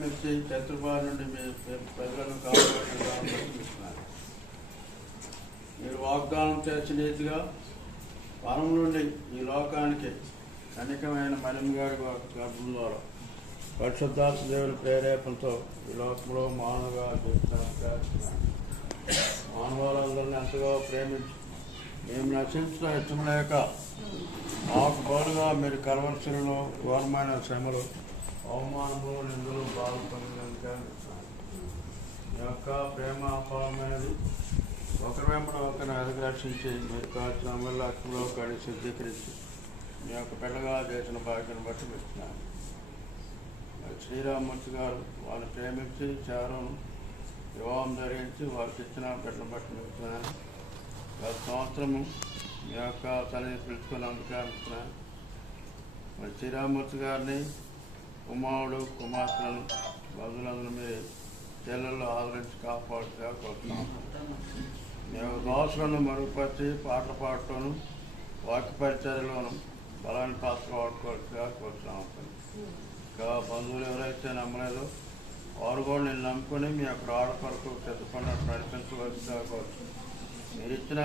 మిర్చి శత్రుబారి నుండి మీ ప్రజలను కాపాడుతున్నారు. మీరు వాగ్దానం చేసిన రీతిగా వరం నుండి ఈ లోకానికి కనికమైన మరిమ గారి గర్భం ద్వారా పరిశుద్ధాత్మ దేవుని ప్రేరేపణతో ఈ లోకంలో మానవుగా మానవాళ్ళందరినీ ఎంతగా ప్రేమించి మేము నశించిన ఇష్టం లేక మాకు బోలుగా మీరు కలవలసిన ఘోరమైన శ్రమలు అవమానములు నిందులు బాధపడినందుకే మీ యొక్క ప్రేమ అపారమైనది. ఒకరి వెంబడి ఒకరిని అధిరక్షించి మీరు కాల్చిన అమూల్యాత్మలో కడి శుద్ధీకరించి మీ యొక్క పిల్లగా చేసిన భాగ్యాన్ని బట్టి పెడుతున్నాను. శ్రీరామూర్తి గారు వారిని ప్రేమించి చారును వివాహం జరిగించి వారికి ఇచ్చిన బిడ్డను బట్టి పెడుతున్నాను. గత సంవత్సరము మీ యొక్క తల్లిని పిలుచుకున్నందుకే అనుకున్నాను. మరి శ్రీరామూర్తి గారిని కుమారుడు కుమార్తెలను బంధువులందరూ మీరు చెల్లెళ్ళు ఆదరించి కాపాడుతూ కోరుతున్నాము. మేము దోషలను మరుగుపరిచి పాటలు పాడటం వాక్య పరిచర్యలోను బలాన్ని పాత్ర వాడుకోవచ్చుగా కోరుతున్నాము. ఇంకా బంధువులు ఎవరైతే నమ్మలేదో వారు కూడా నేను నమ్ముకొని మీ యొక్క రాడ కొరకు చెత్తపడినట్టు నడిపించవచ్చుగా కోరుచు. మీరు ఇచ్చిన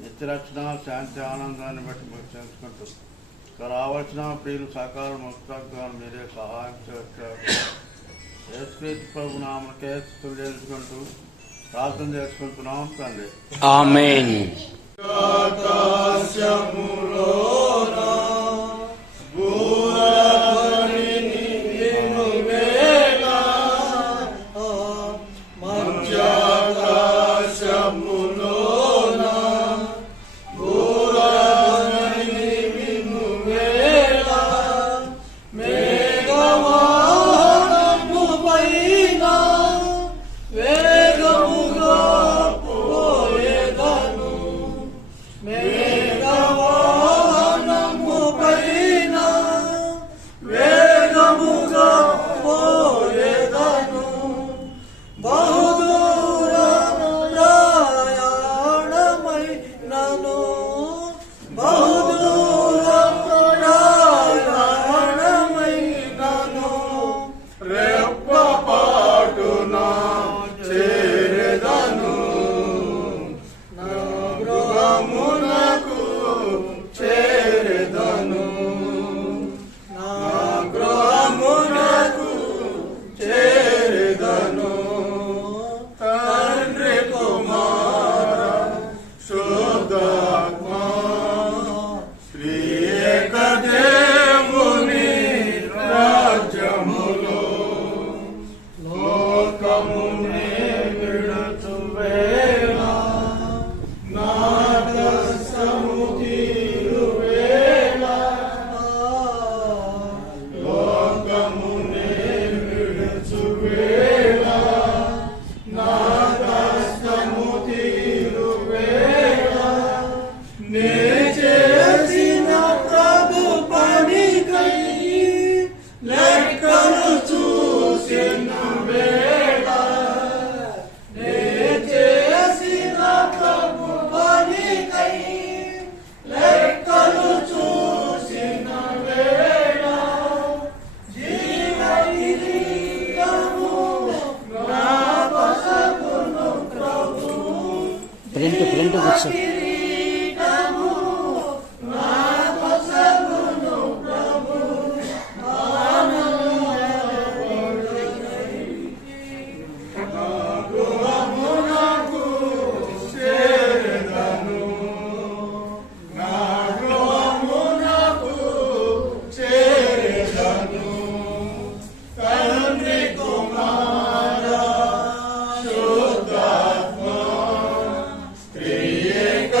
నిత్యరక్షణ శాంతి ఆనందాన్ని బట్టి మీరు తెలుసుకుంటూ ఇంకా రావాల్సిన ప్రియులు సకాలం ముక్తాగా మీరే సహాయం చేయవచ్చు. యేసుక్రీస్తు ప్రభు నామకే స్తుతులు తెలుసుకుంటూ ప్రార్థన చేసుకుంటున్నాం తండ్రి. ఆమేన్. ప్రింట్ కూర్చో. Create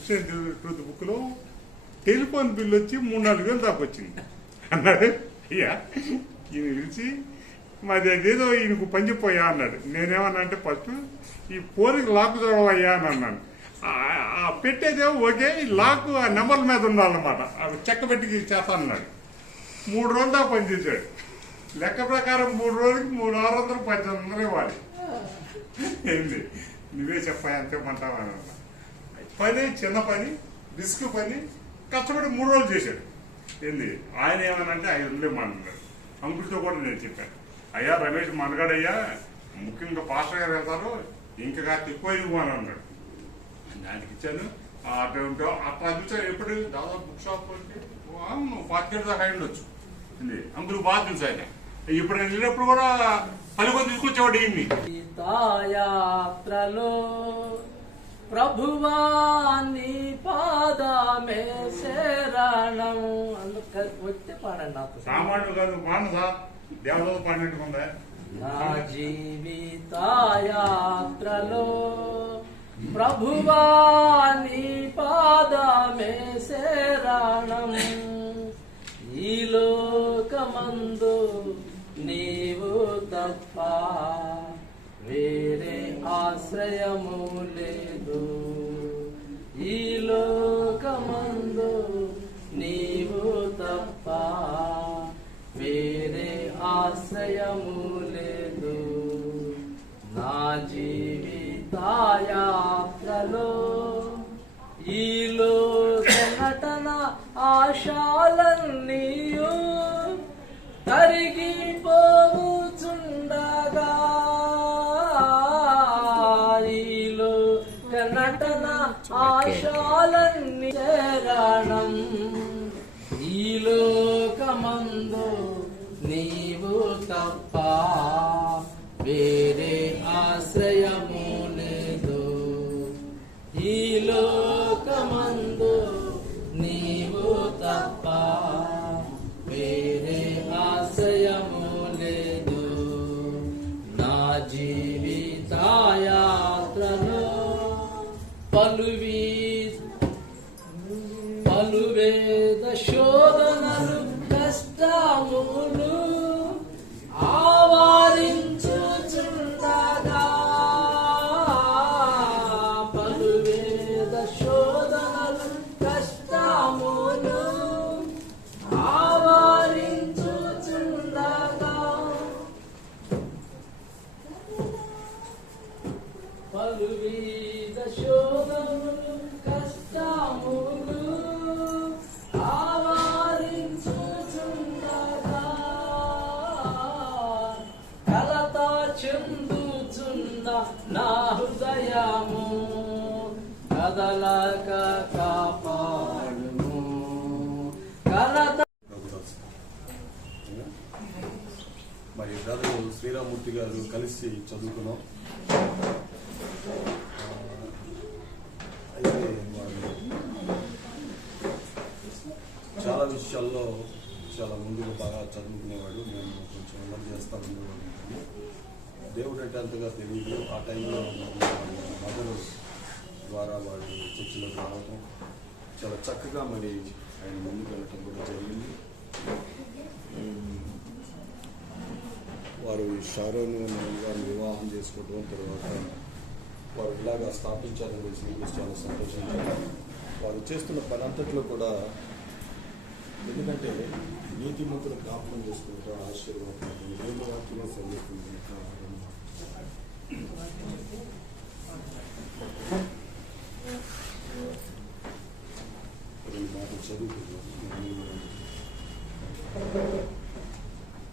క్రిస్టియన్ ట్రూత్ బుక్ లో టెలిఫోన్ బిల్ వచ్చి 3-4 వేలు దాకా వచ్చింది అన్నాడు. అయ్యా ఈయన పిలిచి మాది అదేదో ఈయనకు పంచిపోయా అన్నాడు. నేనేమన్నా అంటే ఫస్ట్ ఈ పోరికి లాక్ చూడవయ్యా అని అన్నాను. పెట్టేదేమో ఓకే, ఈ లాక్ ఆ నెంబర్ల మీద ఉండాలన్నమాట. అవి చెక్క పెట్టి చేస్తా అన్నాడు. 3 రోజులు దాకా పనిచేశాడు. లెక్క ప్రకారం 3 రోజులకి 3,600-1,800 ఇవ్వాలి. ఏంది నువ్వే చెప్పా ఎంత ఇమ్మంటావా అని అన్నా. పని చిన్న పని, రిస్క్ పని, కష్టపడి 3 రోజులు చేశాడు. ఏంది ఆయన ఏమనంటే 500 ఇమ్మన్నాడు. అంకుల్తో కూడా నేను చెప్పాను, అయ్యా రమేష్ మనగాడయ్యా, ముఖ్యంగా పాస్టర్ గారు వెళ్తారు, ఇంకా కాస్త ఎక్కువ ఇవ్వమని అన్నాడు. దానికి ఇచ్చాను. అట్లా చూసాను. ఎప్పుడు దాదాపు బుక్ షాప్ 5 దాకా అయి ఉండొచ్చు. అంకుల్ బాగా తెలుసు ఆయన. ఇప్పుడు నేను వెళ్ళినప్పుడు కూడా 10 మంది తీసుకొచ్చేవాడు ఈయన్ని. యాత్రలో ప్రభువాని పాదమే శరణం. అందుకు వచ్చి పాడండి నాతో. సామాన్యుడు కాదు, మానస దేవత పాడినట్టుకుందా. నా జీవిత యాత్రలో ప్రభువాని పాదమే శరణం. ఈ లోకమందు నీవు తప్ప వేరే ఆశ్రయము లేదు. ఈ లోకమందు నీవు తప్ప వేరే ఆశ్రయము లేదు. నా జీవిత యాత్రలో ఈ లోక నటన ఆశాలన్నీయు తరిగిపోవుచుండగా, ఈ లోక నటన ఆశాలన్నీ శరణం. ఈ లోకమందు నీవు తప్ప వేరే ఆశ్రయము లేదు. ఈ లోకమందు నీవు తప్ప వేరే ఆశ్రయము లేదు. నా జీవిత యాత్రలో పలువేద శోధనలు కష్టములు ఆవరించుచుండగా, పలువేద శోధనలు కష్టములు ఆవరించుచుండగా, పలువేద శోధనలు కష్టములు ఆవరించుచుండగా, కలత చెందుచుంద నా హృదయము కదలక కాపాడుము. కలత మరి బ్రదర్ శ్రీరామూర్తి గారు కలిసి చదువుకున్నాం. అయితే వారు చాలా విషయాల్లో చాలా ముందుగా బాగా చదువుకునేవాడు. మేము కొంచెం అల్లరి చేస్తా ఉండేవాడు. దేవుడు అంటే అంతగా తెలియదు. ఆ టైంలో మదర్ ద్వారా వాళ్ళు చర్చిలోకి రావడం చాలా చక్కగా మరి ఆయన ముందుకు వెళ్ళటం కూడా జరిగింది. వారు షారోను వారిని వివాహం చేసుకోవడం, తర్వాత వారు ఇలాగా స్థాపించాలని తెలిసి చాలా సంతోషించారు. వారు చేస్తున్న పని అంతట్లో కూడా, ఎందుకంటే నీతిమంతులు జ్ఞాపకం చేసుకుంటాం, ఆశీర్వాదం దేవుని వాక్యమే చదువుతుంది. చదువుకుంటున్నాం.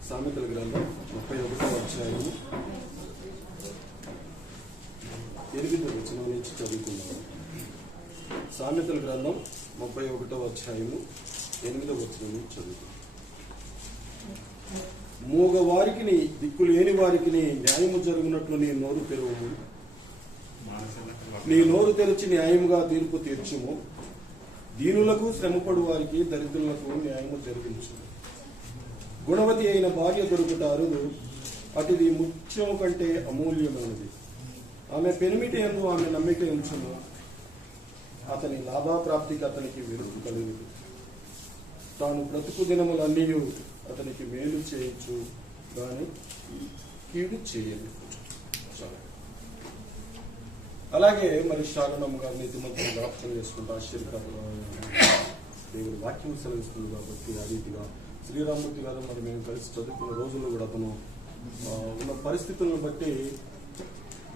సామెతల గ్రంథం 31వ అధ్యాయము 8వ వచనం నుంచి చదువుకున్నాము. సామెతల గ్రంథం 31వ అధ్యాయము 8వ వచనం నుంచి చదువుకున్నాం. మూగ వారికి దిక్కు లేని వారికి న్యాయము జరుగునట్లు నీ నోరు తెరువు. నీ నోరు తెరిచి న్యాయముగా తీర్పు తీర్చుము. దీనులకు శ్రమపడు వారికి దరిద్రులకు న్యాయము జరిగించు. గుణవతి అయిన భార్య దొరుకుట అరుదు, అటుది ముత్యము కంటే అమూల్యమైనది. ఆమె పెనిమిటి యందు ఆమె నమ్మిక ఉంచును. అతని లాభాప్రాప్తికి అతనికి వెలుగు కలుగుదు. తాను బ్రతుకు దినములన్నీ అతనికి మేలు చేయొచ్చు కానీ కీడు చేయదు. అలాగే మరి శారణమ్మ గారిని నీతిమంతులు జ్ఞాపకం చేసుకుంటూ ఆశ్చర్యకరమైన దేవుడి వాక్యం సెలవిస్తుంది కాబట్టి ఆ రీతిగా శ్రీరామూర్తి గారు మరి మేము కలిసి చదువుకున్న రోజుల్లో కూడా అతను ఉన్న పరిస్థితులను బట్టి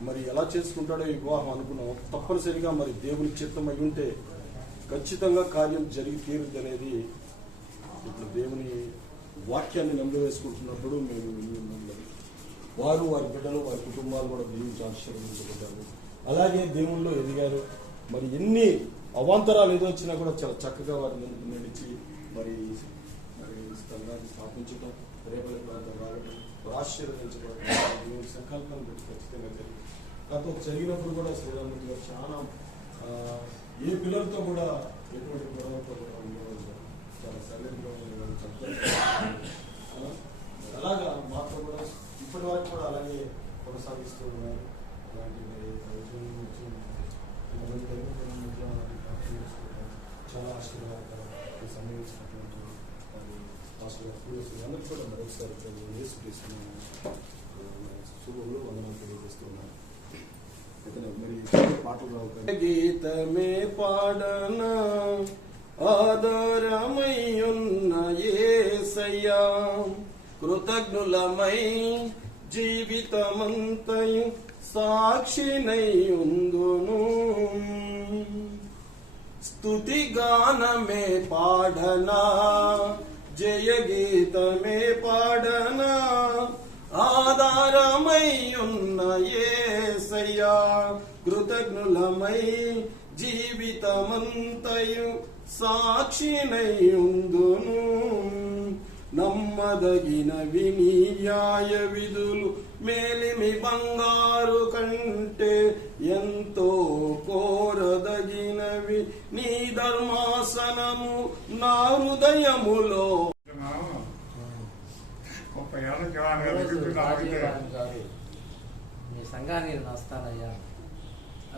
మరి ఎలా చేసుకుంటాడో ఈ వివాహం అనుకున్నాం. తప్పనిసరిగా మరి దేవుని చిత్తం అయి ఉంటే ఖచ్చితంగా కార్యం జరిగి తీరుద్ది అనేది ఇప్పుడు దేవుని వాక్యాన్ని నమ్మవేసుకుంటున్నప్పుడు మేము విని ఉన్నాం. వారు వారి బిడ్డలు వారి కుటుంబాలు కూడా దీవించి ఆశీర్వదించబడ్డారు. అలాగే దేవుళ్ళు ఎదిగారు. మరి ఎన్ని అవాంతరాలు ఏదో వచ్చినా కూడా చాలా చక్కగా వారి ముందుకు నడిచి మరి స్థలాన్ని స్థాపించడం, రేపటి ప్రాంతం రావడం, ఆశీర్వదించబడడం సంకల్పాన్ని పెట్టి ఖచ్చితంగా జరిగింది. దాంతో జరిగినప్పుడు కూడా శ్రీరామూర్తి గారు చాలా ఏ పిల్లలతో కూడా ఎటువంటి గొడవలతో కూడా ఉండేవాళ్ళు, చాలా సైలెంట్గా ఉండేవాళ్ళు, చక్కగా అలాగా మాతో కూడా ఇప్పటి వరకు కూడా అలాగే కొనసాగిస్తూ ఉన్నారు. అలాంటి చాలా ఆశీర్వాదకరం సమయించినటువంటి అందరికీ కూడా మరొకసారి వేసు తీసుకున్నాను. శుభములు వందనాలు తెలియజేస్తున్నాను. మరి పాటలు రావు. గీతమే పాడనా ఆధారమయ్యున్న యేసయ్యా, కృతజ్ఞులమై జీవితమంతయు సాక్షినై ఉందును. స్తుతి గానమే పాడనా, జయ గీతమే పాడనా, ఆధారమై ఉన్న యేసయ్యా, కృతజ్ఞులమై జీవితమంతయు సాక్షినై ఉందును. నమ్మదగినవి నీ న్యాయ విధులు, మేలిమి బంగారు కంటే ఎంతో కోరదగినవి నీ ధర్మాసనము నా హృదయములో. మీ సంఘానికి నేను వస్తానయ్యా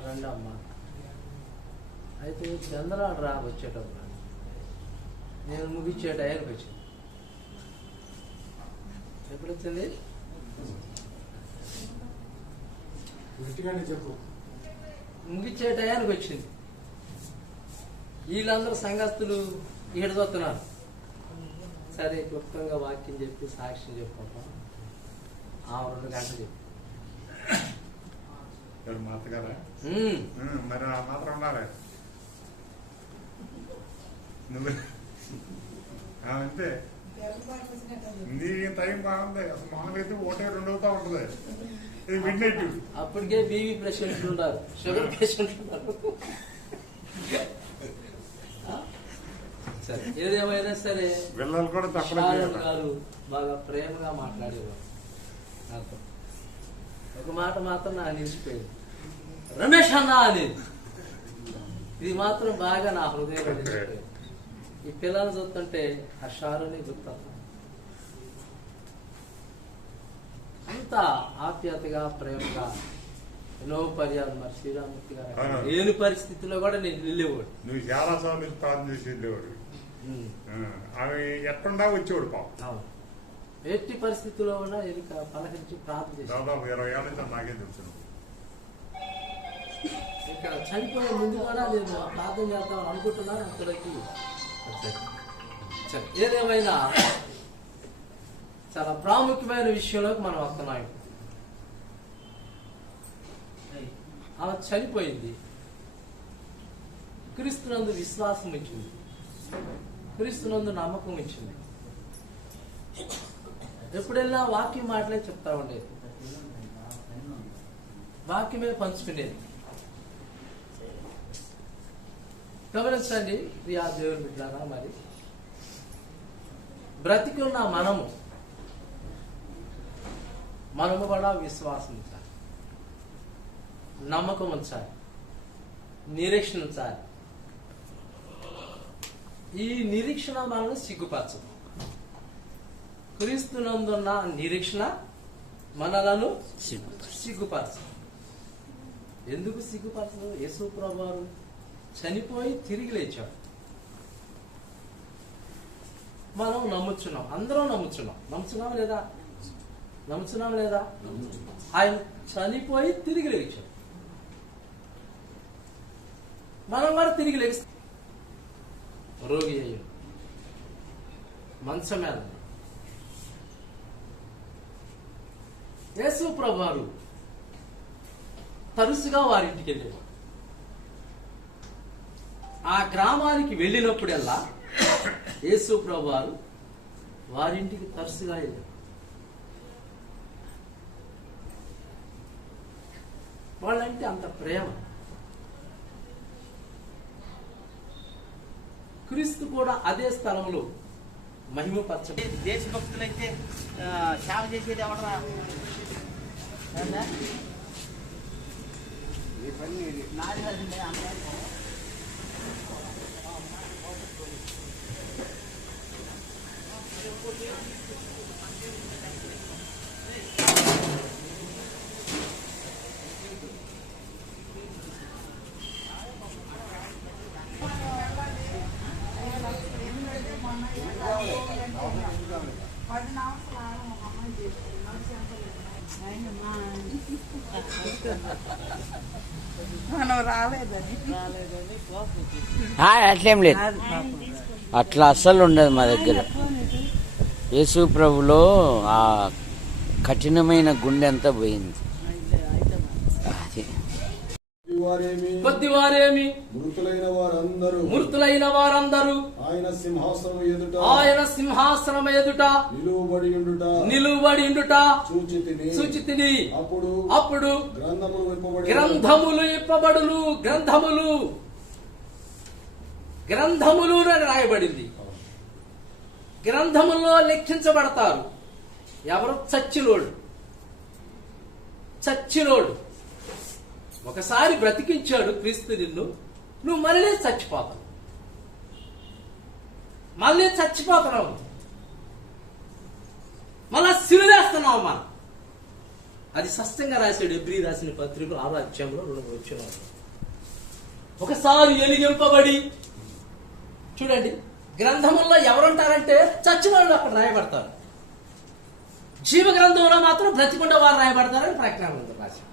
రండి అమ్మ. అయితే చంద్రాడు రా వచ్చేటప్పుడు నేను ముగిచ్చే టైంకి వచ్చింది. ఎప్పుడు వచ్చింది? చెప్పు. ముగిచ్చే టయానికి వచ్చింది. వీళ్ళందరూ సంఘస్థులు ఈడ చూస్తున్నారు. సరే క్లుప్తంగా వాక్యం చెప్పి సాక్ష్యం చెప్పుకుంటాం. 2 గంటలు చెప్పి మా అత్తగారా మరి ఆ మాత్రం ఉండాలి. నువ్వు అంతే నీ టైం బాగుంది. అసలు మామూలుగా అయితే 1-2 అవుతా ఉంటుంది. ఇది మిడ్ నైట్. అప్పటికే బీవీ పేషెంట్లు ఉన్నారు, షుగర్ పేషెంట్లు ఉన్నారు. సరే ఏదేమైనా సరే పిల్లలు కూడా గారు బాగా ప్రేమగా మాట్లాడేవారు నాతో. ఒక మాట మాత్రం నాకు నిలిచిపోయింది, రమేష్ అన్న అని. ఇది మాత్రం బాగా నా హృదయంలో నిలిచిపోయింది. ఈ పిల్లలు చూస్తుంటే ఆ షారుని గుర్తు అంత ఆప్యాయతగా ప్రేమగా ఎన్నో పర్యాలు. మరి శ్రీరామూర్తి గారు లేని పరిస్థితిలో కూడా నేను వెళ్ళేవాడు. నువ్వు చాలా సార్లు ప్రార్థన చేసి వెళ్ళేవాడు. అవి ఎక్కడా వచ్చేవాడు పాపం. ఎట్టి పరిస్థితుల్లో కూడా పలకరించి ప్రార్థన చేసి దాదాపు 20 ఏళ్ళ నుంచి నాకే తెలుసు. ఇంకా చనిపోయే ముందు కూడా నేను ప్రార్థన చేద్దామని అనుకుంటున్నాను. అక్కడికి ఏదేమైనా చాలా ప్రాముఖ్యమైన విషయంలోకి మనం వస్తున్నాం. ఆమె చనిపోయింది. క్రీస్తునందు విశ్వాసం ఇచ్చింది, క్రీస్తునందు నమ్మకం ఇచ్చింది. ఎప్పుడెల్లా వాక్యం మాటలే చెప్తా ఉండేది, వాక్యమే పంచుకునేది. గమనించండి ప్రియా దేవుని బిడ్డలారా, మరి బ్రతికున్న మనము కూడా విశ్వాసం ఉంచాలి, నమ్మకం ఉంచాలి, నిరీక్షణ ఉంచాలి. ఈ నిరీక్షణ మనల్ని సిగ్గుపరచదు. క్రీస్తునందున్న నిరీక్షణ మనలను సిగ్గుపరచదు. ఎందుకు సిగ్గుపరచదు? యేసు ప్రభువారు చనిపోయి తిరిగి లేచాడు. మనం నమ్ముచున్నాం, అందరం నమ్ముచున్నాం లేదా? నమ్ముచున్నాం లేదా? ఆయన చనిపోయి తిరిగి లేచాడు. మనం కూడా తిరిగి లేస్తాం. రోగి అయ్యాం, మంచం మీద యేసు ప్రభువారు తరచుగా వారింటికి వెళ్ళేవారు. ఆ గ్రామానికి వెళ్ళినప్పుడల్లా యేసు ప్రభువారు వారింటికి తరచుగా వెళ్ళారు. వాళ్ళంటే అంత ప్రేమ. క్రీస్తు కూడా అదే స్థలంలో మహిమపరచబడి దేశభక్తులైతే సేవ చేసేది ఎవడరా? నాది కాదండి, మనం రాలేదని అట్లేం లేదు, అట్లా అస్సలు ఉండదు మా దగ్గర. యేసు ప్రభులో ఆ కఠినమైన గుండె అంతా పోయింది. అది కొద్దివారేమి మృతులైన వారందరూ ఆయన సింహాసనం ఎదుట నిలువబడి ఉండుట చూచితిని. అప్పుడు గ్రంథములు ఇప్పబడును. గ్రంథములు అని రాయబడింది. గ్రంథముల్లో లెక్కించబడతారు. ఎవరు? చచ్చినోడు. ఒకసారి బ్రతికించాడు క్రీస్తు నిన్ను, నువ్వు మళ్ళీ చచ్చిపోతున్నావు, మళ్ళా సిలువేస్తున్నావు. మనం అది స్పష్టంగా రాశాడు ఎబ్రీ రాసిన పత్రిక 6వ అధ్యాయంలో 2వ వచనం. ఒకసారి ఎలిగింపబడి, చూడండి, గ్రంథముల్లో ఎవరుంటారంటే చచ్చిన వాళ్ళు అక్కడ రాయబడతారు. జీవ గ్రంథంలో మాత్రం బ్రతికుండే వారు రాయబడతారని ప్రకటన గ్రంథం రాశారు.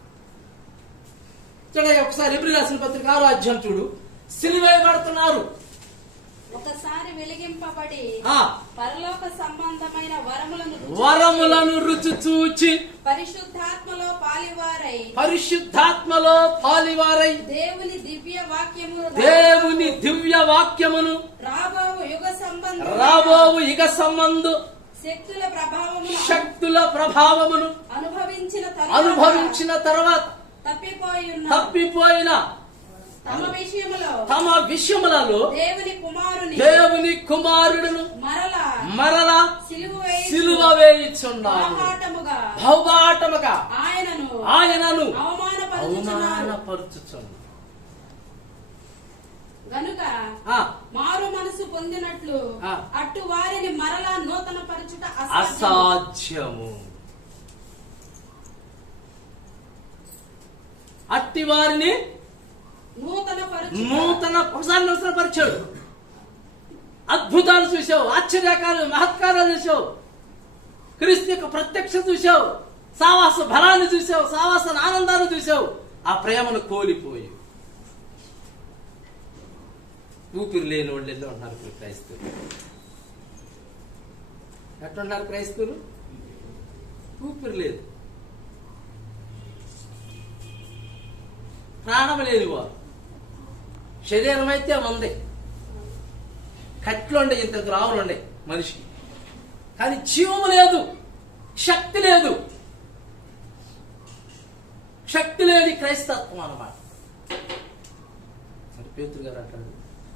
చూడండి, ఒకసారి ఎబ్రీ రాసిన పత్రిక 6వ అధ్యాయం చూడు. సిలువేయబడుతున్నారు. ఒకసారి వెలిగింపబడి పరలోక సంబంధమైన వరములను రుచి చూచి పరిశుద్ధాత్మలో పాలివారై దేవుని దివ్య వాక్యమును రాబోవు యుగ సంబంధు శక్తుల ప్రభావమును అనుభవించిన తర్వాత తప్పిపోయిన తమ విషయములలో దేవుని కుమారుడును మరలా సిలువ వేయుచున్నాడు. బహుబాటముగా ఆయనను అవమానపరుచుచున్నాడు. గనుక మారు మనసు పొందినట్లు అట్టు వారిని మరలా నూతన పరచుట అసాధ్యము. అట్టి వారిని నూతన పరిచాడు. అద్భుతాలు చూసావు, ఆశ్చర్యకాలు, మహత్కారాలు చూసావు, క్రీస్తు యొక్క ప్రత్యక్ష చూసావు, సావాస బలాన్ని చూసావు, సావాస ఆనందాన్ని చూసావు. ఆ ప్రేమను కోల్పోయి ఊపిరి లేని వాళ్ళు ఎన్నో ఉన్నారు క్రైస్తవులు. ఎట్లున్నారు క్రైస్తవులు? ఊపిరి లేదు, ప్రాణం లేదు. వారు శరీరం అయితే ఉంది, కట్లుండే, ఇంత రావులుండే మనిషికి, కానీ జీవము లేదు, శక్తి లేదు. శక్తి లేని క్రైస్తత్వం అన్నమాట. పేతురు గారు అంటాడు,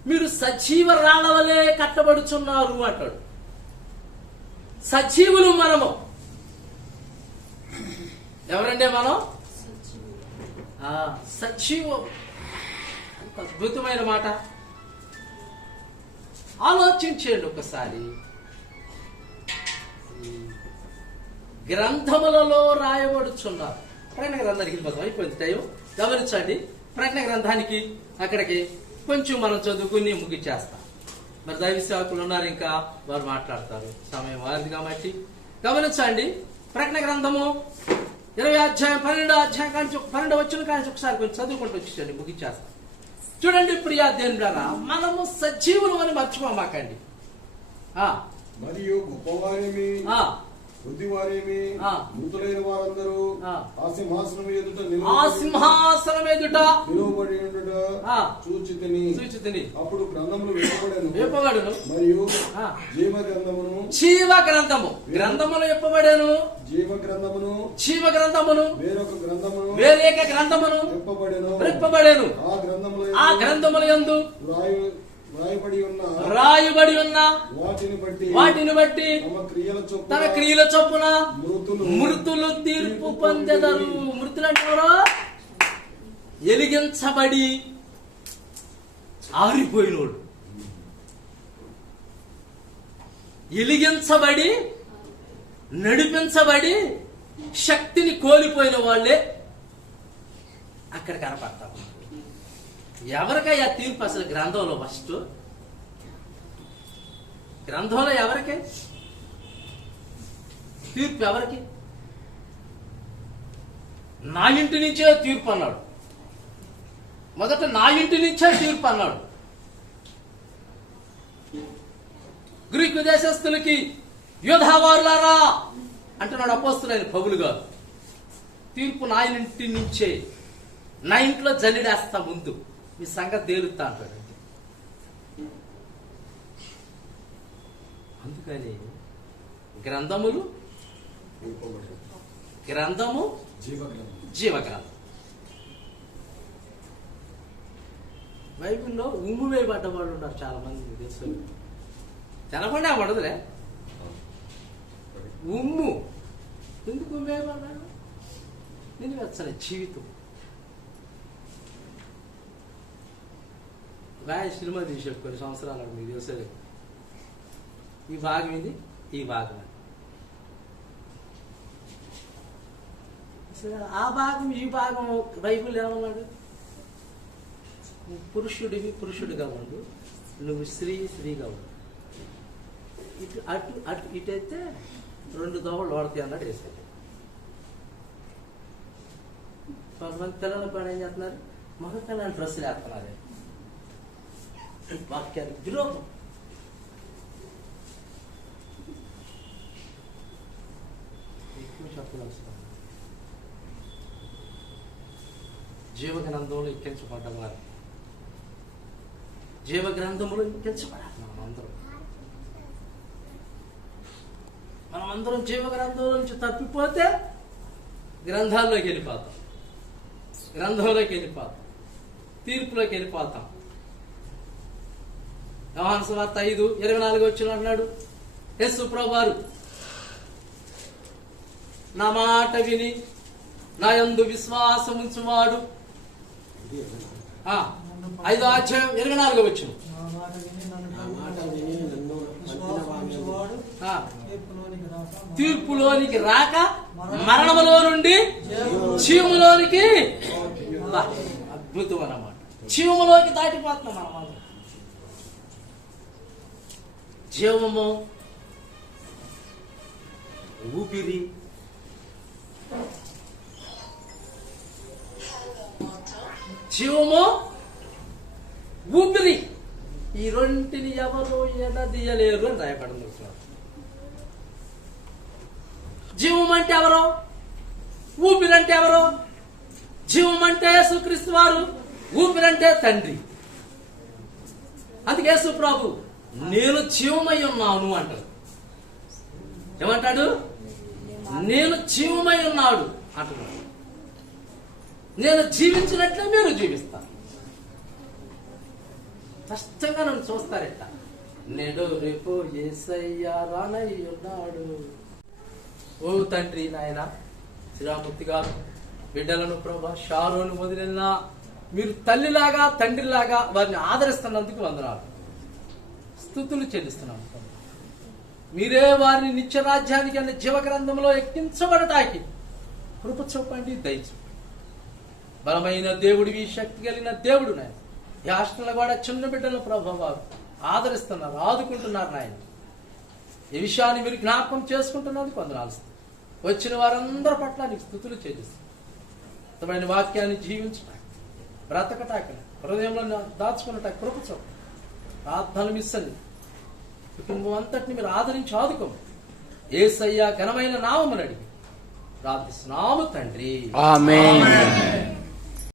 మీరు సజీవ రాళ్ల వలె కట్టబడుచున్నారు అంటాడు. సజీవులు మనము. ఎవరంటే మనం సజీవం. అద్భుతమైన మాట. ఆలోచించండి ఒకసారి. గ్రంథములలో రాయబడుచున్నారు. ప్రకటన గ్రంథానికి అయిపోయింది టైం. గమనించండి, ప్రకటన గ్రంథానికి అక్కడికి కొంచెం మనం చదువుకుని ముగిచ్చేస్తాం. మరి దైవ సేవకులు ఉన్నారు, ఇంకా వారు మాట్లాడతారు. సమయం వారిది కాబట్టి గమనించండి. ప్రకటన గ్రంథము 20 అధ్యాయం 12 అధ్యాయం కానీ 12 వచ్చిన కానీ ఒకసారి కొంచెం చదువుకుంటూ వచ్చేసండి, ముగిచ్చేస్తాం. చూడండి ప్రియా దేవులారా, మనము సజీవులు అని మర్చిపోమాకండి. మరియు గొప్పవారేమి బుద్ధివారేమి మృతులైన వారందరూ ఆ సింహాసనం ఎదుట నిలువబడి ఉండుట చూచితిని. అప్పుడు గ్రంథములు విప్పబడెను మరియు జీవ గ్రంథములు విప్పబడెను, జీవ గ్రంథమును వేరేక గ్రంథమును విప్పబడెను. ఆ గ్రంథముల యందు రాయబడి ఉన్న వాటిని బట్టి తన క్రియల చొప్పున మృతులు తీర్పు పొందెదరు. మృతులు అంటే ఎవరో? ఎలిగించబడి ఆరిపోయినోడు, ఎలిగించబడి నడిపించబడి శక్తిని కోల్పోయిన వాళ్ళే అక్కడ కనపడతారు. ఎవరికయ్యా తీర్పు అసలు గ్రంథంలో? ఫస్ట్ గ్రంథంలో ఎవరికి తీర్పు? ఎవరికి? నా ఇంటి నుంచే తీర్పు అన్నాడు. మొదట నా ఇంటి నుంచే తీర్పు అన్నాడు. గ్రీకు దేశస్తులకి యోధావారులారా అంటున్నాడు అపోస్తులైన పౌలు గారు. తీర్పు నా ఇంటి నుంచే, నా ఇంట్లో జల్లిడేస్తా, ముందు మీ సంగతి తేలుతా అంటాడు. అందుకని గ్రంథము జీవగ్రంథం. బైబిల్లో ఉమ్ము వేయబడ్డ వాళ్ళు ఉన్నారు చాలా మంది, తెలుసు. తెలపండి ఆ పడదులే. ఉమ్ము ఎందుకు ఉమ్ము వేయబడ్డాడు? నేను వచ్చాను జీవితం. రాయ సినిమా తీసాడు కొన్ని సంవత్సరాలు, మీకు తెలుసలేదు. ఈ భాగం ఇది, ఈ భాగం అది. ఆ భాగం ఈ భాగం బైబిల్ ఏమన్నాడు? పురుషుడివి పురుషుడిగా ఉండు, నువ్వు స్త్రీగా ఉండు. ఇటు అటు అటు ఇటైతే 2 దోవలు వాడతాయి అన్నాడు వేసాడు. కొంతమంది పిల్లల పని ఏం చేస్తున్నారు? మగ పిల్లల డ్రెస్సులు వేస్తున్నారు. వాక్యానికి విరోధం. ఎక్కువ చెప్పవలసిన జీవగ్రంథంలో ఎక్కించబడ్డవారు, జీవగ్రంథంలో ఎక్కించబడాలి. మనమందరం జీవగ్రంథంలో నుంచి తప్పిపోతే గ్రంథాల్లోకి వెళ్ళిపోతాం, గ్రంథంలోకి వెళ్ళిపోతాం, తీర్పులోకి వెళ్ళిపోతాం. యోహాను సువార్త 5:24 వచ్చిన అన్నాడు యేసు ప్రభువారు, నా మాట విని నా యందు విశ్వాసం ఉంచువాడు. 5వ అధ్యాయం 24 వచ్చిన తీర్పులోనికి రాక మరణములో నుండి జీవములోనికి. అద్భుతం అన్నమాట. జీవములోకి దాటిపోతున్నాం మనం. జీవము, ఊపిరి, జీవము, ఊపిరి, ఈ రెంటిని ఎవరు ఎడదీయలేరు అని రాయబడింది. జీవం అంటే ఎవరు? ఊపిరి అంటే ఎవరు? జీవం అంటే యేసుక్రీస్తు వారు, ఊపిరి అంటే తండ్రి. అందుకే యేసు ప్రభు నేను జీవమై ఉన్నాను అంటాడు. ఏమంటాడు? నేను జీవమై ఉన్నాడు అంటున్నాడు. నేను జీవించినట్లే మీరు జీవిస్తారు. కష్టంగా నన్ను చూస్తారట. నేడు రేపు యేసయ్య రానయ్యున్నాడు. ఓ తండ్రి, నాయన శ్రీరామూర్తి గారు బిడ్డలను ప్రభా షారోను మొదలైన మీరు తల్లిలాగా తండ్రిలాగా వారిని ఆదరిస్తున్నందుకు వందనాలు, స్తుతులు చెల్లిస్తున్నాము. మీరే వారిని నిత్య రాజ్యానికి అనే జీవగ్రంథంలో ఎక్కించబడటానికి కృప చూపండి, దయచూపండి. బలమైన దేవుడివి, శక్తి కలిగిన దేవుడు నాయన, ఈ హాస్టల్లో కూడా చిన్న బిడ్డలను ప్రభు వారు ఆదరిస్తున్నారు, ఆదుకుంటున్నారు నాయన. ఈ విషయాన్ని మీరు జ్ఞాపకం చేసుకుంటున్నది కొందనాలు. వచ్చిన వారందరి పట్ల నీకు స్తుతులు చేసేసి ఇతమైన వాక్యాన్ని జీవించటానికి, బ్రతకటాక, హృదయంలో దాచుకున్నట కృప చూప, ప్రార్థనలు మిస్సని కుటుంబం అంతటిని మీరు ఆదరించి ఆదుకోము. యేసయ్య ఘనమైన నామమును అడిగి ప్రార్థిస్తున్నాము తండ్రి. ఆమేన్.